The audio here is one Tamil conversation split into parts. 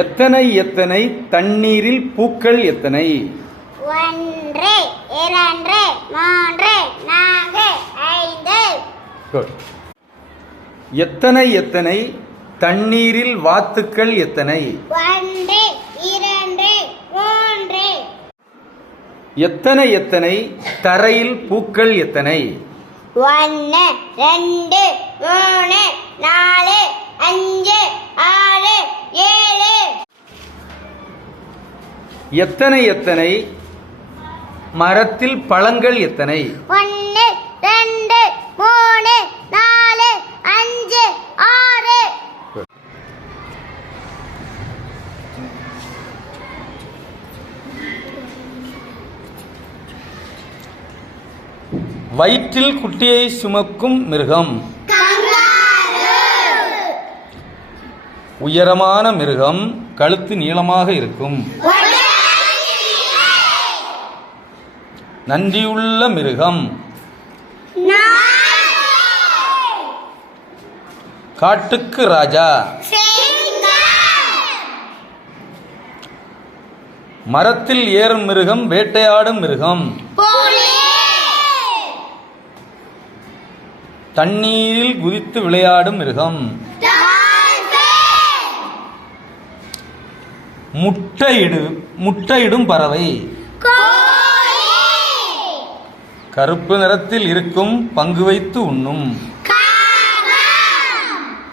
எத்தனை எத்தனை தண்ணீரில் பூக்கள் எத்தனை? 1 2 3 4 5. குட். எத்தனை எத்தனை தண்ணீரில் வாத்துக்கள் எத்தனை? 1 2 3. எத்தனை எத்தனை தரையில் பூக்கள் எத்தனை? 1 2 3 4 5 6 7. எத்தனை எத்தனை மரத்தில் பழங்கள் எத்தனை? 1 2 3 4 5 6. வயிற்றில் குட்டியை சுமக்கும் மிருகம்? உயரமான மிருகம், கழுத்து நீளமாக இருக்கும். நன்றியுள்ள மிருகம்? காட்டுக்கு ராஜா? மரத்தில் ஏறும் மிருகம், வேட்டையாடும் மிருகம்? தண்ணீரில் குதித்து விளையாடும் மிருகம்? முட்டையிடும் பறவை? கருப்பு நிறத்தில் இருக்கும், பங்கு வைத்து உண்ணும்.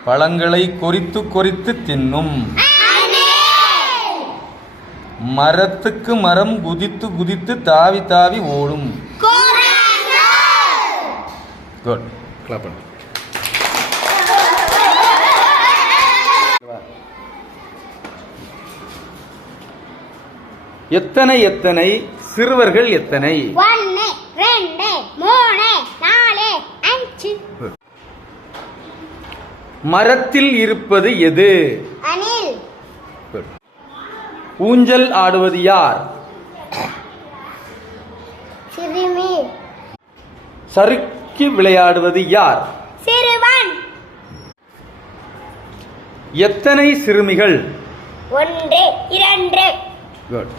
பழங்களை கொறித்து கொறித்து தின்னும். மரத்துக்கு மரம் குதித்து குதித்து தாவி தாவி ஓடும். குட். கிளாப் பண்ணு. எத்தனை எத்தனை சிறுவர்கள் எத்தனை? 1 2 3 4 5. மரத்தில் இருப்பது எது? அணில். ஊஞ்சல் ஆடுவது யார்? சிறுமி. சறுக்கி விளையாடுவது யார்? சிறுவன். எத்தனை சிறுமிகள்? 1 2. குட்.